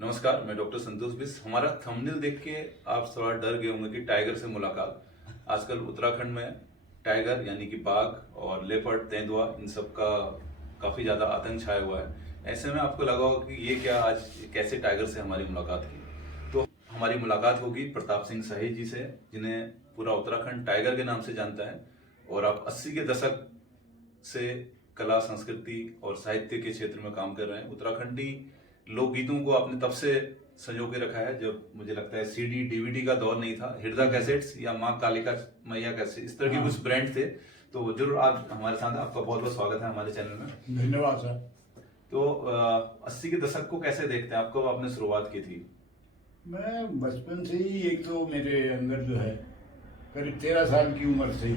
नमस्कार, मैं डॉक्टर संतोष बिस। हमारा थंबनेल देख के आप थोड़ा डर गए होंगे कि टाइगर से मुलाकात। आजकल उत्तराखंड में टाइगर यानी कि बाघ और लेपर्ड, तेंदुआ, इन सब का काफी ज्यादा आतंक छाया हुआ है। ऐसे में आपको लगा होगा कि ये क्या, आज कैसे टाइगर से हमारी मुलाकात की। तो हमारी मुलाकात होगी प्रताप सिंह शाही जी से, जिन्हें पूरा उत्तराखंड टाइगर के नाम से जानता है। और आप 80 के दशक से कला, संस्कृति और साहित्य के क्षेत्र में काम कर रहे हैं। उत्तराखंडी लोकगीतों को आपने तब से संजो के रखा है जब मुझे लगता है सीडी डीवीडी का दौर नहीं था, हृदय कैसेट्स या माँ कालिका मैया कैसेट, इस तरह के कुछ ब्रांड थे। तो जरूर आप हमारे साथ, आपका बहुत बहुत स्वागत है हमारे चैनल में। धन्यवाद सर। तो 80 के दशक को कैसे देखते हैं, आप कब आपने शुरुआत की थी? मैं बचपन से ही, एक तो मेरे अंदर जो है करीब 13 साल की उम्र से ही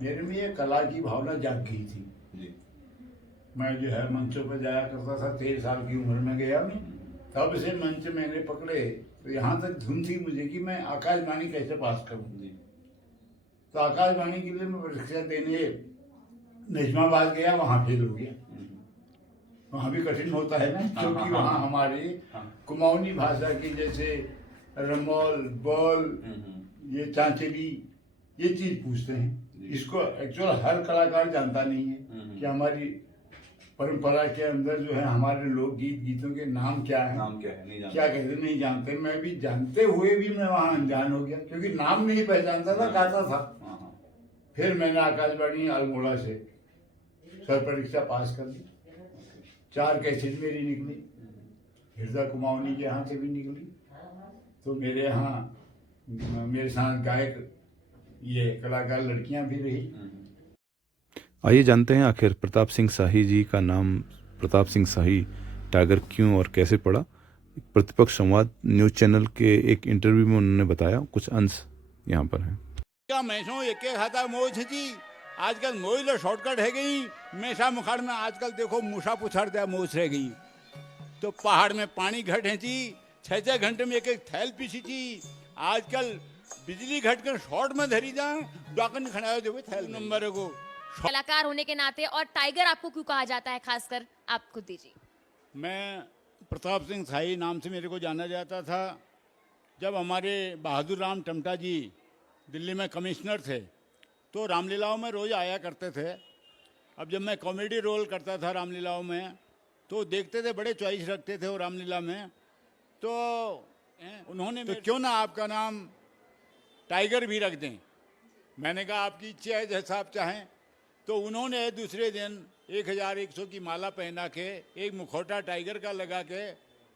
मेरे में ये कला की भावना जाग गई थी जी। मैं जो है मंचों पर जाया करता था। 13 साल की उम्र में गया मैं, तब से मंच मैंने पकड़े तो यहाँ तक धुन थी मुझे कि मैं आकाशवाणी कैसे पास करूँ। जी। तो आकाशवाणी के लिए मैं परीक्षा देने निजामाबाद गया, वहाँ फेल हो गया। वहाँ भी कठिन होता है ना, क्योंकि वहाँ हमारी कुमाऊनी भाषा की जैसे रमौल, बॉल, ये चांचली, ये चीज पूछते हैं। इसको एक्चुअल हर कलाकार जानता नहीं है कि हमारी परंपरा के अंदर जो है हमारे लोकगीत, गीतों के नाम क्या है, नहीं जानते। क्या कहते नहीं जानते। मैं भी जानते हुए भी मैं वहाँ अनजान हो गया, क्योंकि नाम नहीं पहचानता था, गाता था। फिर मैंने आकाशवाणी अल्मोड़ा से सर परीक्षा पास कर ली। 4 कैसेट मेरी निकली, हृदय कुमाऊनी के यहाँ से भी निकली। तो मेरे यहाँ मेरे साथ गायक, ये कलाकार लड़कियां भी रही। आइए जानते हैं आखिर प्रताप सिंह शाही जी का नाम प्रताप सिंह शाही टाइगर क्यों और कैसे पड़ा। प्रतिपक्ष संवाद न्यूज चैनल के एक इंटरव्यू में उन्होंने बताया, कुछ अंश यहाँ पर हैं। क्या मैसों एक खाता मोज जी, आजकल मोज लो शॉर्टकट है गई। मैसा मुखाड़ में आजकल देखो मूसा पुछाड़ दिया, मोज रह गई। तो पहाड़ में पानी घट है जी, 6-6 घंटे में एक थैल पीसी जी। आजकल बिजली घट कर शॉर्ट में धरी जाए, डॉकन खड़ा देवे थैल नंबर को। कलाकार होने के नाते, और टाइगर आपको क्यों कहा जाता है, खासकर आप खुद दीजिए। मैं प्रताप सिंह शाही नाम से मेरे को जाना जाता था जब हमारे बहादुर राम टमटा जी दिल्ली में कमिश्नर थे, तो रामलीलाओं में रोज़ आया करते थे। अब जब मैं कॉमेडी रोल करता था रामलीलाओं में, तो देखते थे, बड़े चॉइस रखते थे वो रामलीला में। तो उन्होंने तो क्यों ना आपका नाम टाइगर भी रख दें। मैंने कहा आपकी इच्छा है, जैसा आप चाहें। तो उन्होंने दूसरे दिन 1100 की माला पहना के, एक मुखौटा टाइगर का लगा के,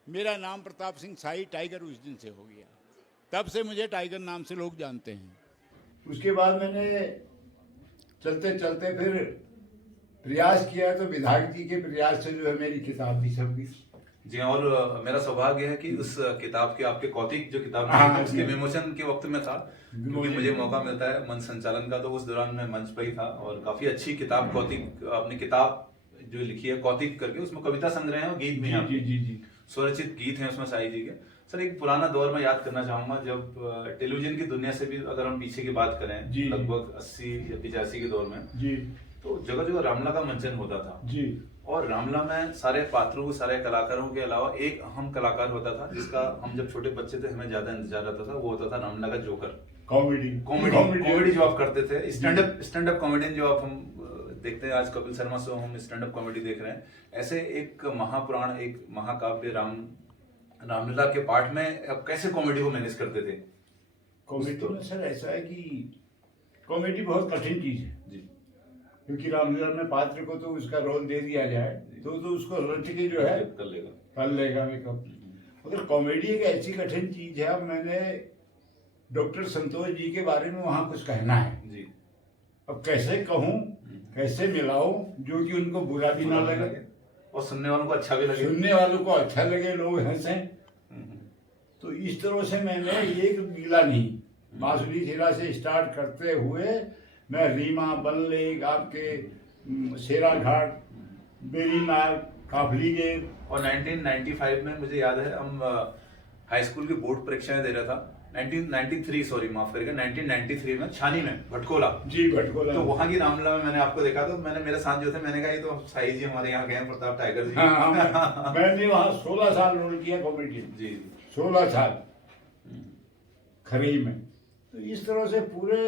मेरा नाम प्रताप सिंह शाही टाइगर उस दिन से हो गया। तब से मुझे टाइगर नाम से लोग जानते हैं। उसके बाद मैंने चलते चलते फिर प्रयास किया, तो विधायक जी के प्रयास से जो है मेरी किताब भी छप गई। जी, और मेरा सौभाग्य है कि उस किताब के, आपके कौतिक जो किताब हाँ, उसके विमोचन के वक्त में था, क्योंकि मुझे मौका मिलता है मंच संचालन का, तो उस दौरान मैं मंच पर ही था। और काफी अच्छी किताब, कौतिक, अपनी किताब जो लिखी है कौतिक करके, उसमें कविता संग्रह है और गीत भी हैं। जी। स्वरचित गीत हैं उसमें शाही जी के। सर, एक पुराना दौर में याद करना चाहूंगा, जब टेलीविजन की दुनिया से भी अगर हम पीछे की बात करें, लगभग 80 या 85 के दौर में जी, तो जगह जगह रामला का मंचन होता था जी। और रामला में सारे पात्रों, सारे कलाकारों के अलावा एक अहम कलाकार होता था, जिसका हम जब छोटे बच्चे थे हमें ज्यादा इंतजार रहता था। वो होता था रामला का जोकर। कॉमेडी जो आप करते थे, स्टैंड अप कॉमेडियन जो आप हम देखते हैं, आज कपिल शर्मा से हम स्टैंड अप कॉमेडी देख रहे हैं। ऐसे एक महापुराण, एक महाकाव्य रामलीला के पाठ में आप कैसे कॉमेडी को मैनेज करते थे? कॉमेडी में सर ऐसा है कि कॉमेडी बहुत कठिन चीज है जी। क्योंकि रामलीला में पात्र को तो उसका रोल दे दिया जाए तो उसको रट के जो है कर लेगा मेकअप। मगर कॉमेडी एक ऐसी कठिन चीज है। अब मैंने डॉक्टर संतोष जी के बारे में वहाँ कुछ कहना है जी। अब कैसे कहूँ, कैसे मिलाऊं जो कि उनको बुरा भी ना लगे और सुनने वालों को अच्छा भी लगे, सुनने वालों को अच्छा लगे, लोग हंसें। तो इस तरह से मैंने एक लीला नहीं, बांसुरी शिला से स्टार्ट करते हुए मैं रीमा, बनलेग, आपके शेरा घाट, बेरीनाग, काफली गेट। और 1995 में मुझे याद है, हम हाई स्कूल की बोर्ड परीक्षाएं दे रहा था, 1993 सॉरी माफ करिएगा 1993 में छानी में भटकोला। जी भटकोला। तो वहां की रामलीला में मैंने आपको देखा, तो मैंने मेरे साथ जो थे मैंने कहा ये तो साई जी हमारे यहाँ गए हैं, प्रताप टाइगर जी। हाँ, मैंने वहाँ 16 साल रोल किया कॉमेडी में। जी 16 साल खरी में। तो इस तरह से पूरे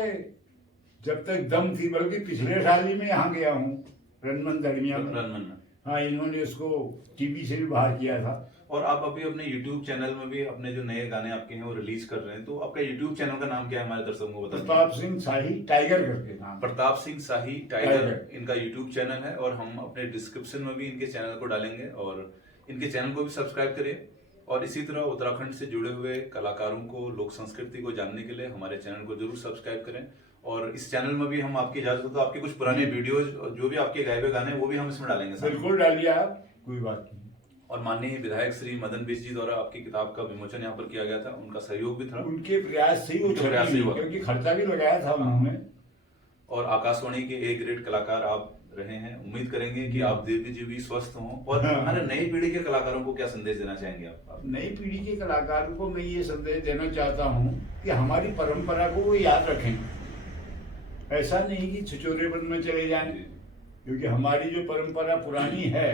जब तक दम थी, बल्कि पिछले साल ही मैं यहाँ गया हूँ रनमन दरमिया में। रनमन में। हाँ, इन्होंने इसको टीवी से भी बाहर किया था। और आप अभी अपने YouTube चैनल में भी अपने जो नए गाने आपके हैं वो रिलीज कर रहे हैं, तो आपका YouTube चैनल का नाम क्या है हमारे दर्शकों को बता दीजिए। प्रताप सिंह शाही टाइगर करके नाम। प्रताप सिंह शाही टाइगर इनका YouTube चैनल है, और हम अपने डिस्क्रिप्शन में भी इनके चैनल को डालेंगे, और इनके चैनल को भी सब्सक्राइब करिए। और इसी तरह उत्तराखंड से जुड़े हुए कलाकारों को, लोक संस्कृति को जानने के लिए हमारे चैनल को जरूर सब्सक्राइब करें। और इस चैनल में भी हम आपकी इजाजत हो तो आपके कुछ पुराने वीडियोज जो भी आपके गाए हुए गाने वो भी हम इसमें डालेंगे। बिल्कुल डालिए आप, कोई बात नहीं। और माननीय विधायक श्री मदन बिष्ट जी द्वारा आपकी किताब का विमोचन यहाँ पर किया गया था, उनका सहयोग भी था, उनके प्रयास से ही वो उनके प्रयास से ही हुआ। क्योंकि खर्चा भी लगाया था उन्होंने। और आकाशवाणी के ए ग्रेड कलाकार आप रहे हैं। उम्मीद करेंगे कि आप दीर्घजीवी स्वस्थ हों। और हमारे नई पीढ़ी के कलाकारों को क्या संदेश देना चाहेंगे आप? नई पीढ़ी के कलाकारों को मैं ये संदेश देना चाहता हूँ कि हमारी परंपरा को वो याद रखें। ऐसा नहीं कि छिछोरेपन में चले जाएं, क्योंकि हमारी जो परंपरा पुरानी है,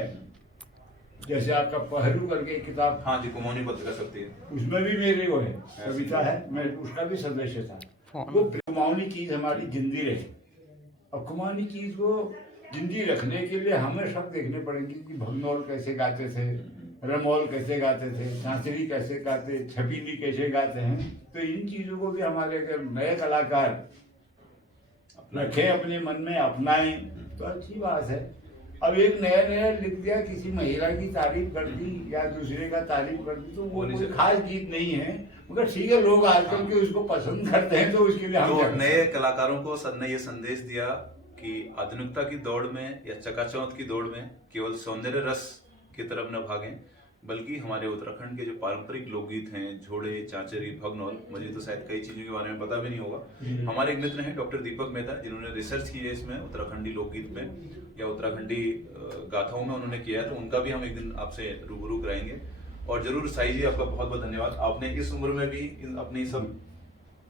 जैसे आपका पहरू करके एक किताब, हाँ जी, कुमौनी पत्रिका शक्ति है, उसमें भी मेरे वो है कविता है, मैं उसका भी सदस्य था। वो कुमाऊनी चीज हमारी जिंदी रहे, और कुमाऊनी चीज को जिंदी रखने के लिए हमें सब देखने पड़ेंगे कि भगनौल कैसे गाते थे, रमौल कैसे गाते थे, नाचरी कैसे गाते, छपीली कैसे गाते हैं। तो इन चीजों को भी हमारे अगर नए कलाकार रखे अपने मन में, अपनाएं, तो अच्छी बात है। अब एक नया नया लिख दिया, किसी महिला की तारीफ कर दी या दूसरे का तारीफ कर दी, तो वो कोई खास गीत नहीं है, मगर ठीक है, लोग आजकल के उसको पसंद करते हैं, तो उसके लिए हम तो नए कलाकारों को सर ने ये संदेश दिया कि आधुनिकता की दौड़ में या चकाचौंध की दौड़ में केवल सौंदर्य रस की तरफ न भागें, बल्कि हमारे उत्तराखंड के जो पारंपरिक लोकगीत हैं, झोड़े, चांचरी, भगनौल, मुझे तो शायद कई चीजों के बारे में पता भी नहीं होगा। हमारे एक मित्र हैं डॉक्टर दीपक मेहता, जिन्होंने रिसर्च की है इसमें उत्तराखंडी लोकगीत में या उत्तराखंडी गाथाओं में उन्होंने किया है, तो उनका भी हम एक दिन आपसे रूबरू कराएंगे। और जरूर साई जी, आपका बहुत बहुत धन्यवाद, आपने इस उम्र में भी अपनी सब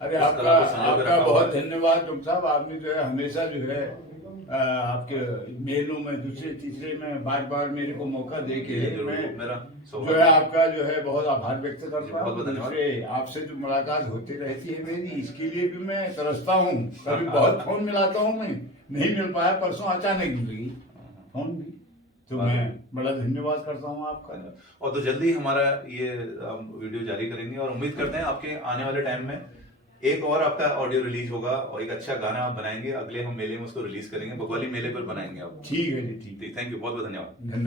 अरे आपका बहुत धन्यवाद डॉक्टर साहब। आपने जो है हमेशा जो है आपके मेलों में, दूसरे तीसरे में बार बार मेरे को मौका दे के मैं जो है आपका जो है बहुत आभार व्यक्त करता हूँ। दूसरे आपसे जो मुलाकात होती रहती है मेरी, इसके लिए भी मैं तरसता हूँ। कभी बहुत फोन मिलाता हूँ, मैं नहीं मिल पाया, परसों अचानक मिल गई फोन भी, तो मैं बड़ा धन्यवाद करता हूँ आपका। और तो जल्दी हमारा ये वीडियो जारी करेंगे, और उम्मीद करते हैं आपके आने वाले टाइम में एक और आपका ऑडियो रिलीज होगा, और एक अच्छा गाना आप बनाएंगे, अगले हम मेले में उसको रिलीज करेंगे, बकवाली मेले पर बनाएंगे आप। ठीक है जी, ठीक है। थैंक यू, बहुत बहुत धन्यवाद। धन्यवाद।